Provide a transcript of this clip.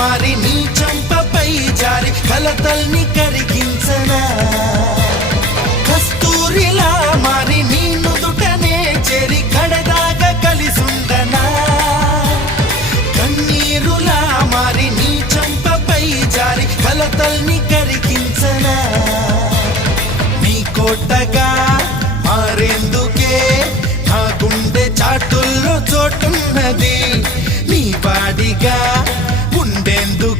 మారి నీ చంపపై జారి కలతల్ని కరిగించనా కస్తూరిలా మారి నీ నుదుటనే చేరి కడదాగా కలిసుండనా కన్నీరులా మారి నీ చంపపై జారి కలతల్ని కరిగించనా నీ కోటగా మారేందుకే నా గుండె చాటుల్లో చోటున్నది నీ వాడిగా ఉండేందుకు